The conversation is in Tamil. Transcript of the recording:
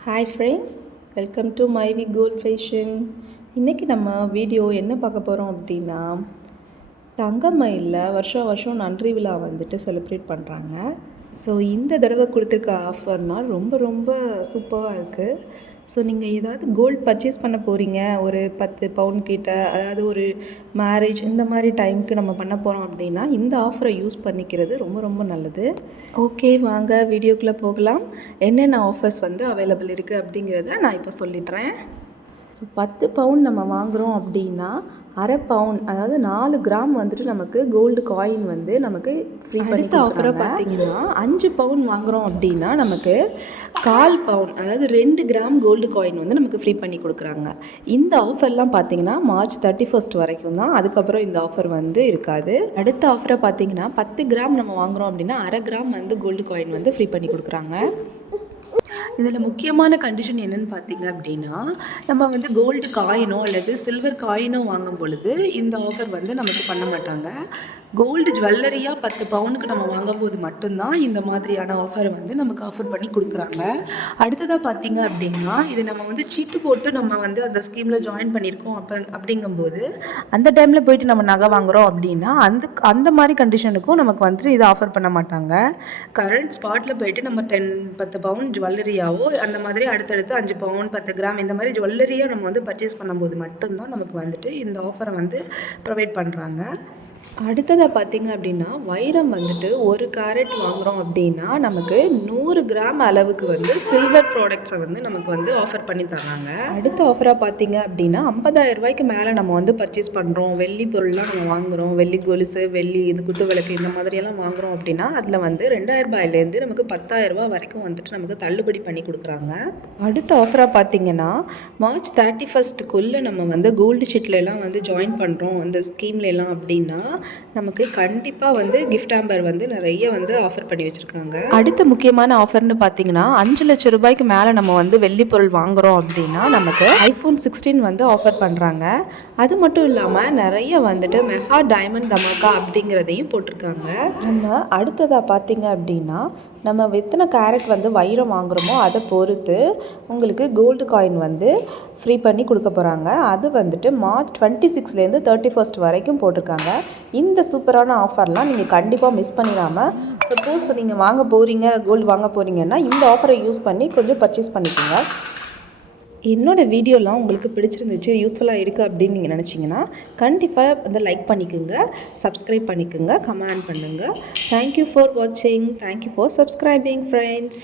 Hi friends welcome to my V gold fashion இன்றைக்கி நம்ம வீடியோ என்ன பார்க்க போகிறோம் அப்படின்னா தங்கமயிலில் வருஷம் வருஷம் நன்றி விழா வந்துட்டு செலிப்ரேட் பண்ணுறாங்க ஸோ இந்த தடவை கொடுத்துருக்க ஆஃபர்னால் ரொம்ப ரொம்ப சூப்பராக இருக்குது ஸோ நீங்கள் ஏதாவது கோல்ட் பர்ச்சேஸ் பண்ண போகிறீங்க ஒரு பத்து பவுன் கிட்ட அதாவது ஒரு மேரேஜ் இந்த மாதிரி டைமுக்கு நம்ம பண்ண போகிறோம் அப்படின்னா இந்த ஆஃபரை யூஸ் பண்ணிக்கிறது ரொம்ப ரொம்ப நல்லது. ஓகே வாங்க வீடியோக்குள்ளே போகலாம். என்னென்ன ஆஃபர்ஸ் வந்து அவைலபிள் இருக்குது அப்படிங்கிறத நான் இப்போ சொல்லிடுறேன். ஸோ பத்து பவுன் நம்ம வாங்குகிறோம் அப்படின்னா அரை பவுன் அதாவது நாலு கிராம் வந்துட்டு நமக்கு கோல்டு காயின் வந்து நமக்கு ஃப்ரீ அடுத்த ஆஃபரை பார்த்தீங்கன்னா அஞ்சு பவுன் வாங்குகிறோம் அப்படின்னா நமக்கு கால் பவுன் அதாவது ரெண்டு கிராம் கோல்டு காயின் வந்து நமக்கு ஃப்ரீ பண்ணி கொடுக்குறாங்க. இந்த ஆஃபர்லாம் பார்த்தீங்கன்னா மார்ச் தேர்ட்டி ஃபர்ஸ்ட் வரைக்கும் தான். அதுக்கப்புறம் இந்த ஆஃபர் வந்து இருக்காது. அடுத்த ஆஃபரை பார்த்தீங்கன்னா பத்து கிராம் நம்ம வாங்குகிறோம் அப்படின்னா அரை கிராம் வந்து கோல்டு காயின் வந்து ஃப்ரீ பண்ணி கொடுக்குறாங்க. இதில் முக்கியமான கண்டிஷன் என்னென்னு பார்த்தீங்க அப்படின்னா நம்ம வந்து கோல்டு காயினோ அல்லது சில்வர் காயினோ வாங்கும் பொழுது இந்த ஆஃபர் வந்து நமக்கு பண்ண மாட்டாங்க. கோல்டு ஜுவல்லரியாக பத்து பவுனுக்கு நம்ம வாங்கும்போது மட்டும்தான் இந்த மாதிரியான ஆஃபரை வந்து நமக்கு ஆஃபர் பண்ணி கொடுக்குறாங்க. அடுத்ததாக பார்த்தீங்க அப்படின்னா இது நம்ம வந்து சீட்டு போட்டு நம்ம வந்து அந்த ஸ்கீமில் ஜாயின் பண்ணியிருக்கோம் அப்போ அப்படிங்கும்போது அந்த டைமில் போயிட்டு நம்ம நகை வாங்குகிறோம் அப்படின்னா அந்த அந்த மாதிரி கண்டிஷனுக்கும் நமக்கு வந்துட்டு இதை ஆஃபர் பண்ண மாட்டாங்க. கரண்ட் ஸ்பாட்டில் போயிட்டு நம்ம டென் பத்து பவுன் ஜுவல்லரியாவோ அந்த மாதிரி அடுத்தடுத்து அஞ்சு பவுன் பத்து கிராம் இந்த மாதிரி ஜுவல்லரியாக நம்ம வந்து பர்ச்சேஸ் பண்ணும்போது மட்டும்தான் நமக்கு வந்துட்டு இந்த ஆஃபரை வந்து ப்ரொவைட் பண்ணுறாங்க அடுத்ததாக பார்த்தீங்க அப்படின்னா வைரம் வந்துட்டு ஒரு கேரட் வாங்குகிறோம் அப்படின்னா நமக்கு நூறு கிராம் அளவுக்கு வந்து சில்வர் ப்ராடக்ட்ஸை வந்து நமக்கு வந்து ஆஃபர் பண்ணி தராங்க. அடுத்த ஆஃபராக பார்த்தீங்க அப்படின்னா ஐம்பதாயிரம் ரூபாய்க்கு மேலே நம்ம வந்து பர்ச்சேஸ் பண்ணுறோம் வெள்ளி பொருள்லாம் நம்ம வாங்குகிறோம் வெள்ளி கொலுசு வெள்ளி இது குத்து விளக்கு இந்த மாதிரியெல்லாம் வாங்குகிறோம் அப்படின்னா அதில் வந்து ரெண்டாயிரம் ரூபாயிலேருந்து நமக்கு பத்தாயிரம் வரைக்கும் வந்துட்டு நமக்கு தள்ளுபடி பண்ணி கொடுக்குறாங்க. அடுத்த ஆஃபராக பார்த்தீங்கன்னா மார்ச் தேர்ட்டி ஃபஸ்ட்டுக்குள்ளே நம்ம வந்து கோல்டு ஷீட்லலாம் வந்து ஜாயின் பண்ணுறோம் அந்த ஸ்கீம்லலாம் அப்படின்னா நமக்கு கண்டிப்பாக வந்து கிஃப்ட் ஆம்பர் வந்து நிறைய வந்து ஆஃபர் பண்ணி வச்சுருக்காங்க. அடுத்த முக்கியமான ஆஃபர்னு பார்த்தீங்கன்னா அஞ்சு லட்சம் ரூபாய்க்கு மேலே நம்ம வந்து வெள்ளி பொருள் வாங்குகிறோம் அப்படின்னா நமக்கு ஐஃபோன் சிக்ஸ்டீன் வந்து ஆஃபர் பண்ணுறாங்க அது மட்டும் இல்லாமல் நிறைய வந்துட்டு மெகா டைமண்ட் தமாக்கா அப்படிங்கிறதையும் போட்டிருக்காங்க. நம்ம அடுத்ததாக பார்த்தீங்க அப்படின்னா நம்ம எத்தனை கேரட் வந்து வைரம் வாங்குகிறோமோ அதை பொறுத்து உங்களுக்கு கோல்டு காயின் வந்து ஃப்ரீ பண்ணி கொடுக்க போகிறாங்க அது வந்துட்டு மார்ச் டுவெண்ட்டி சிக்ஸ்லேருந்து தேர்ட்டி ஃபர்ஸ்ட் வரைக்கும் போட்டிருக்காங்க. இந்த சூப்பரான ஆஃபர்லாம் நீங்கள் கண்டிப்பாக மிஸ் பண்ணிடாமல் சப்போஸ் நீங்கள் வாங்க போகிறீங்க கோல்டு வாங்க போகிறீங்கன்னா இந்த ஆஃபரை யூஸ் பண்ணி கொஞ்சம் பர்ச்சேஸ் பண்ணிக்கோங்க. என்னோடய வீடியோலாம் உங்களுக்கு பிடிச்சிருந்துச்சு யூஸ்ஃபுல்லாக இருக்குது அப்படின்னு நீங்கள் நினச்சிங்கன்னா கண்டிப்பாக வந்து லைக் பண்ணிக்கோங்க சப்ஸ்கிரைப் பண்ணிக்கோங்க கமெண்ட் பண்ணுங்கள் தேங்க்யூ ஃபார் வாட்சிங் thank you for subscribing friends